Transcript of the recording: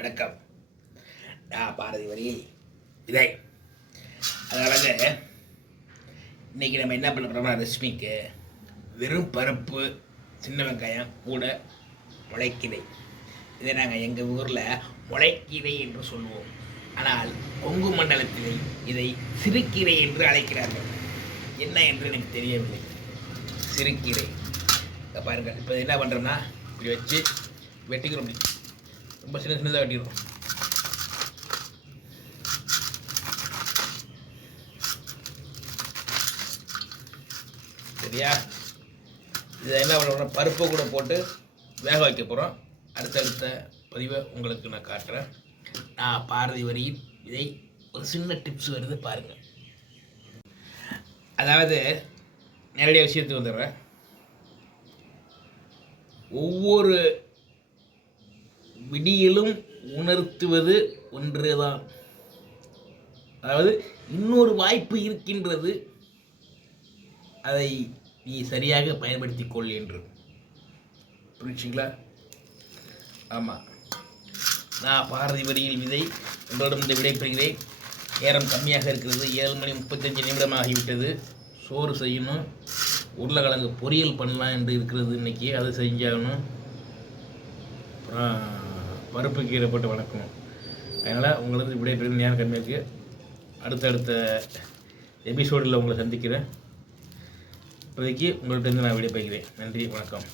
வணக்கம். நான் பாரதி வரி விதை. அதனால இன்றைக்கி நம்ம என்ன பண்ண போகிறோம்னா, ரெசிபிக்கு வெறும் பருப்பு, சின்ன வெங்காயம் கூட முளைக்கீரை. இதை நாங்கள் எங்கள் ஊரில் முளைக்கீரை என்று சொல்லுவோம். ஆனால் கொங்கு மண்டலத்தில் இதை சிறுகீரை என்று அழைக்கிறார்கள். என்ன என்று எனக்கு தெரியவில்லை. சிறுகீரை பாருங்கள். இப்போ என்ன பண்ணுறோம்னா, இப்படி வச்சு வெட்டிக்கிறோம். அப்படி ரொம்ப சின்னதாக வெட்டிடுறோம். சரியா? இதை என்ன பண்ணுறோம், பருப்பை கூட போட்டு வேக வைக்க போகிறோம். அடுத்தடுத்த பதிவை உங்களுக்கு நான் காட்டுறேன். நான் பாரதி வரியில் இதை ஒரு சின்ன டிப்ஸ் வருது பாருங்கள். அதாவது நேரடியாக விஷயத்துக்கு வந்துடுறேன். ஒவ்வொரு விடியிலும் உணர்த்துவது ஒன்றுதான். அதாவது இன்னொரு வாய்ப்பு இருக்கின்றது, அதை நீ சரியாக பயன்படுத்திக் கொள் என்று. புரிச்சுங்களா? ஆமாம், நான் பாரதி வரியில் விதை உங்களிடம் இந்த விடைபெறுகிறேன். நேரம் கம்மியாக இருக்கிறது. 7:35 ஆகிவிட்டது. சோறு செய்யணும். உருளைக்கிழங்கு பொரியல் பண்ணலாம் என்று இருக்கிறது இன்றைக்கி. அதை செஞ்சாகணும். அப்புறம் பருப்பு கீரை போட்டு வணக்கணும். அதனால் உங்களுக்கு விடைபெறுகிற நேரம் கம்மியாக இருக்குது. அடுத்தடுத்த எபிசோடில் உங்களை சந்திக்கிறேன். இப்போதைக்கு உங்கள்கிட்ட நான் விடைபெறுகிறேன். நன்றி, வணக்கம்.